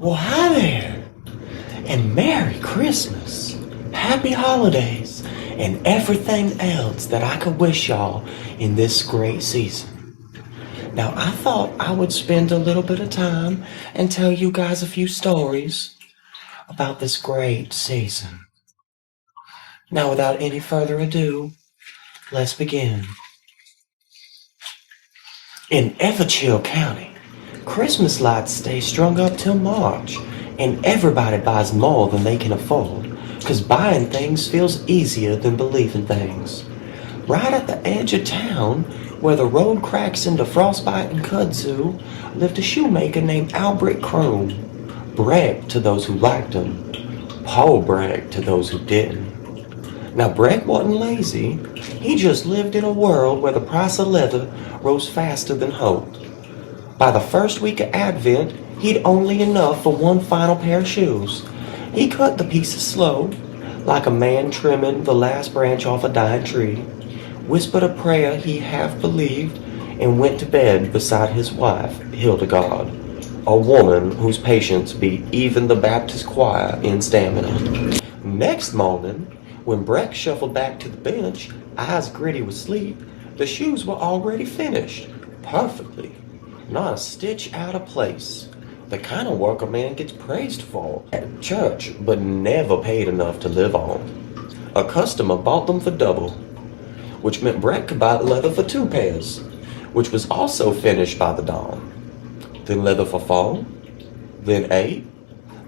Well, hi there, and Merry Christmas, Happy Holidays, and everything else that I could wish y'all in this great season. Now, I thought I would spend a little bit of time and tell you guys a few stories about this great season. Now, without any further ado, let's begin. In Everchill County, Christmas lights stay strung up till March, and everybody buys more than they can afford, 'cause buying things feels easier than believing things. Right at the edge of town, where the road cracks into frostbite and kudzu, lived a shoemaker named Albert Grimm. Breck to those who liked him, Paul Breck to those who didn't. Now, Breck wasn't lazy. He just lived in a world where the price of leather rose faster than hope. By the first week of Advent, he'd only enough for one final pair of shoes. He cut the pieces slow, like a man trimming the last branch off a dying tree, whispered a prayer he half believed, and went to bed beside his wife, Hildegard, a woman whose patience beat even the Baptist choir in stamina. Next morning, when Breck shuffled back to the bench, eyes gritty with sleep, the shoes were already finished, perfectly. Not a stitch out of place. The kind of work a man gets praised for at church, but never paid enough to live on. A customer bought them for double, which meant Breck could buy leather for 2 pairs, which was also finished by the dawn. Then leather for 4, then 8,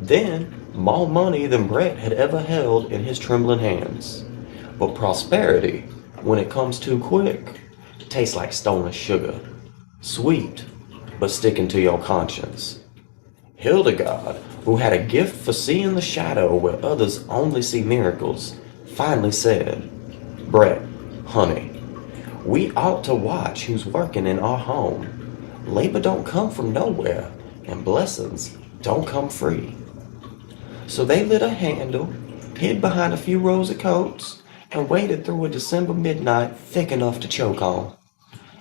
then more money than Brett had ever held in his trembling hands. But prosperity, when it comes too quick, tastes like stolen sugar. Sweet, but sticking to your conscience. Hildegard, who had a gift for seeing the shadow where others only see miracles, finally said, "Brett, honey, we ought to watch who's working in our home. Labor don't come from nowhere, and blessings don't come free." So they lit a candle, hid behind a few rows of coats, and waited through a December midnight thick enough to choke on.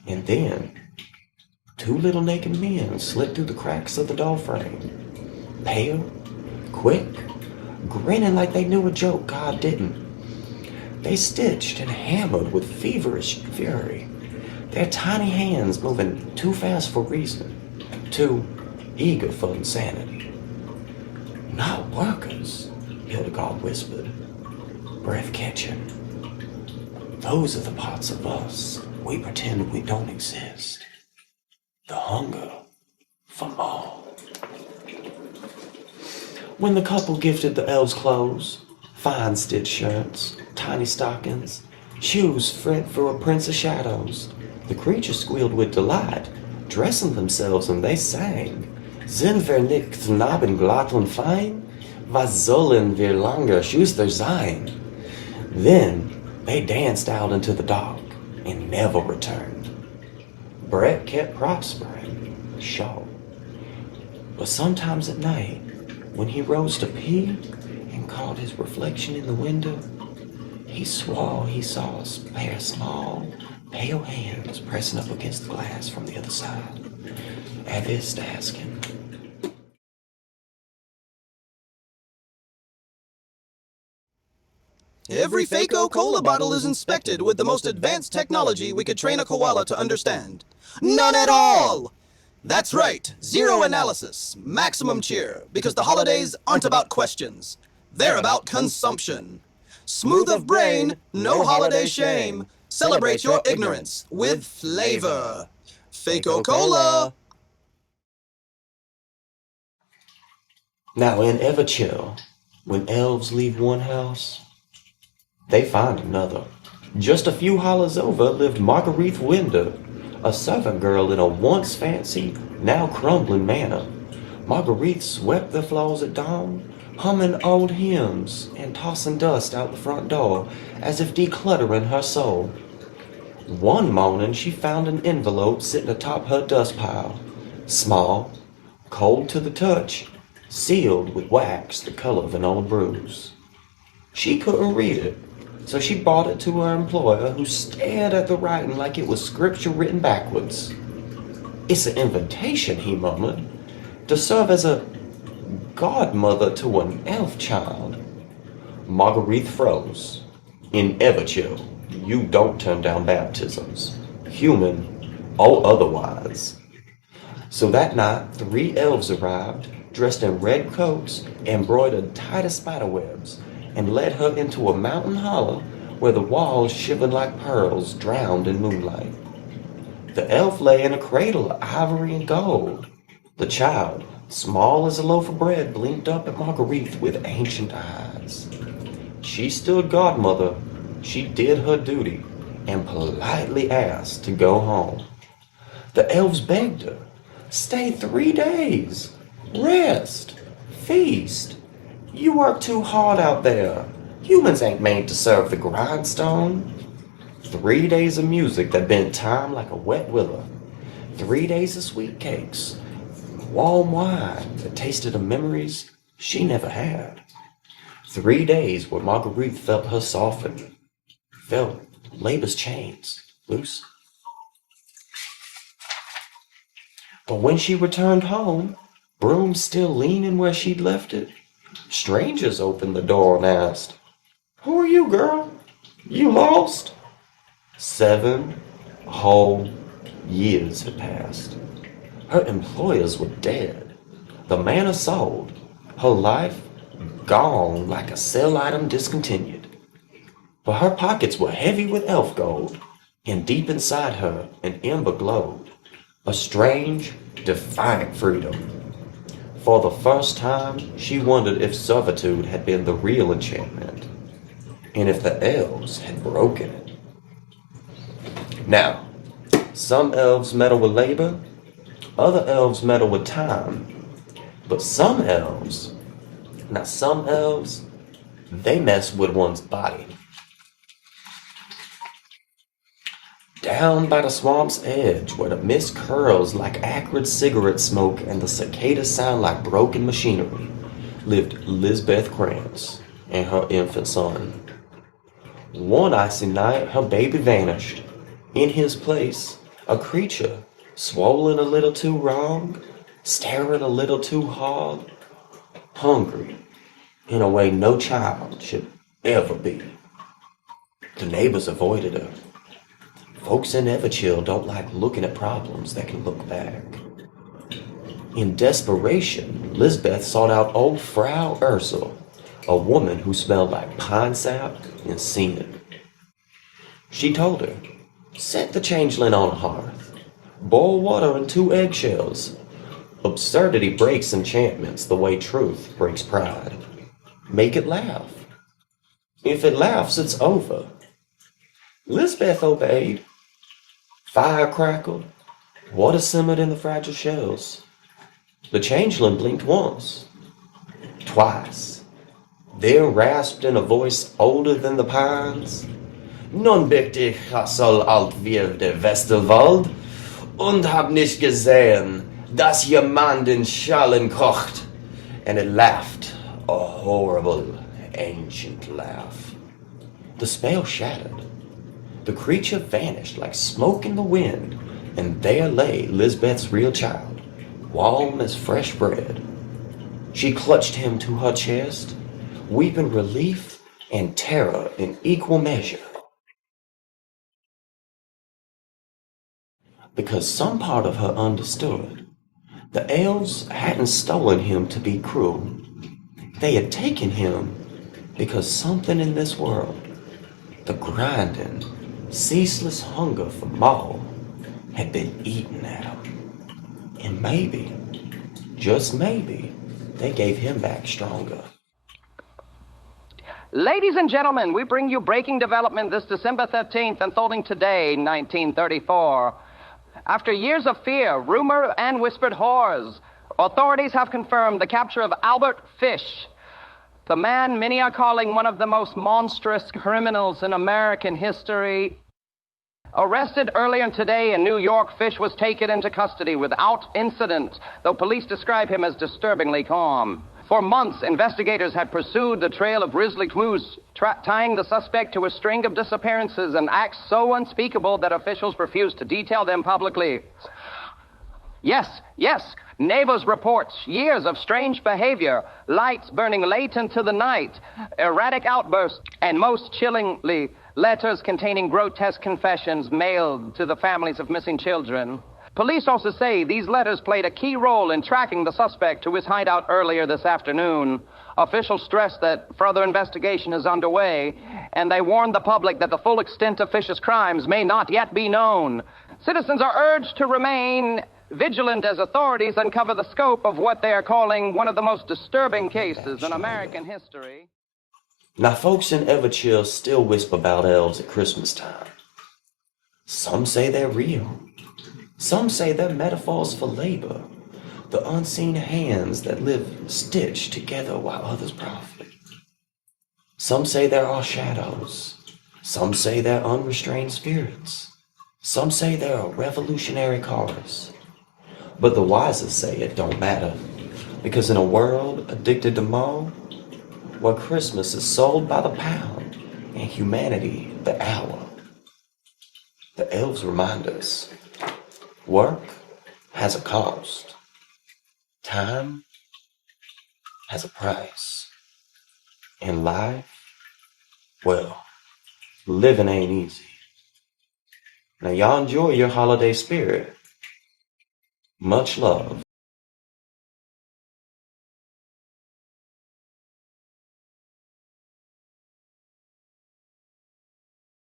And then 2 little naked men slipped through the cracks of the door frame. Pale, quick, grinning like they knew a joke God didn't. They stitched and hammered with feverish fury, their tiny hands moving too fast for reason, too eager for insanity. "Not workers," Hildegard whispered, breath catching. "Those are the parts of us we pretend we don't exist. The hunger for more." When the couple gifted the elves clothes, fine stitched shirts, tiny stockings, shoes fit for a prince of shadows, the creatures squealed with delight, dressing themselves, and they sang, "Sind wir nicht Knaben glatt und fein? Was sollen wir lange Schuster sein?" Then they danced out into the dark and never returned. Brett kept prospering, sure. But sometimes at night, when he rose to pee and caught his reflection in the window, he swore he saw a pair of small, pale hands pressing up against the glass from the other side, as if asking, Every Faco Cola bottle is inspected with the most advanced technology we could train a koala to understand. None at all! That's right, zero analysis, maximum cheer, because the holidays aren't about questions. They're about consumption. Smooth of brain, no holiday shame. Celebrate your ignorance with flavor. Faco Cola! Now in Everchill, when elves leave one house, they find another. Just a few hollers over lived Marguerite Winder, a servant girl in a once fancy, now crumbling manor. Marguerite swept the floors at dawn, humming old hymns and tossing dust out the front door as if decluttering her soul. One morning she found an envelope sitting atop her dust pile, small, cold to the touch, sealed with wax the color of an old bruise. She couldn't read it, so she brought it to her employer, who stared at the writing like it was scripture written backwards. "It's an invitation," he murmured, "to serve as a godmother to an elf child. Marguerite froze. In Everchill, you don't turn down baptisms, human or otherwise. So that night, 3 elves arrived, dressed in red coats, embroidered tight as spider webs, and led her into a mountain hollow where the walls shivered like pearls drowned in moonlight. The elf lay in a cradle of ivory and gold. The child, small as a loaf of bread, blinked up at Marguerite with ancient eyes. She stood godmother. She did her duty and politely asked to go home. The elves begged her, stay 3 days, rest, feast. You work too hard out there. Humans ain't made to serve the grindstone. 3 days of music that bent time like a wet willow. 3 days of sweet cakes, warm wine that tasted of memories she never had. 3 days where Marguerite felt her soften, felt labor's chains loose. But when she returned home, broom still leaning where she'd left it, strangers opened the door and asked, "Who are you, girl? You lost?" 7 whole years had passed. Her employers were dead. The manor sold. Her life gone like a sale item discontinued. But her pockets were heavy with elf gold, and deep inside her an ember glowed, a strange, defiant freedom. For the first time, she wondered if servitude had been the real enchantment, and if the elves had broken it. Now, some elves meddle with labor, other elves meddle with time, but some elves, they mess with one's body. Down by the swamp's edge, where the mist curls like acrid cigarette smoke and the cicadas sound like broken machinery, lived Lisbeth Krantz and her infant son. One icy night, her baby vanished. In his place, a creature, swollen a little too wrong, staring a little too hard, hungry in a way no child should ever be. The neighbors avoided her. Folks in Everchill don't like looking at problems that can look back. In desperation, Lisbeth sought out old Frau Ursel, a woman who smelled like pine sap and sin. She told her, set the changeling on a hearth, boil water in 2 eggshells. Absurdity breaks enchantments the way truth breaks pride. Make it laugh. If it laughs, it's over. Lisbeth obeyed. Fire crackled, water simmered in the fragile shells. The changeling blinked once, twice, then rasped in a voice older than the pines, "Nun bitte ich soll alt wie der Westerwald und hab nicht gesehen, dass jemand in Schalen kocht." And it laughed, a horrible, ancient laugh. The spell shattered. The creature vanished like smoke in the wind, and there lay Lisbeth's real child, warm as fresh bread. She clutched him to her chest, weeping relief and terror in equal measure. Because some part of her understood. The elves hadn't stolen him to be cruel. They had taken him because something in this world, the grinding, ceaseless hunger for more, had been eating at him. And maybe, just maybe, they gave him back stronger. Ladies and gentlemen, we bring you breaking development this December 13th, unfolding today, 1934. After years of fear, rumor, and whispered horrors, authorities have confirmed the capture of Albert Fish, the man many are calling one of the most monstrous criminals in American history. Arrested earlier today in New York, Fish was taken into custody without incident, though police describe him as disturbingly calm. For months, investigators had pursued the trail of Grizzly Moose, tying the suspect to a string of disappearances and acts so unspeakable that officials refused to detail them publicly. Yes, Neighbors reports years of strange behavior, lights burning late into the night, erratic outbursts, and most chillingly, letters containing grotesque confessions mailed to the families of missing children. Police also say these letters played a key role in tracking the suspect to his hideout earlier this afternoon. Officials stress that further investigation is underway, and they warn the public that the full extent of Fish's crimes may not yet be known. Citizens are urged to remain vigilant as authorities uncover the scope of what they are calling one of the most disturbing cases in American history. Now, folks in Everchill still whisper about elves at Christmas time. Some say they're real. Some say they're metaphors for labor, the unseen hands that live stitched together while others profit. Some say there are shadows. Some say they're unrestrained spirits. Some say there are revolutionary cars. But the wisest say it don't matter, because in a world addicted to more, where Christmas is sold by the pound and humanity the hour, the elves remind us work has a cost. Time has a price. And life, well, living ain't easy. Now y'all enjoy your holiday spirit. Much love.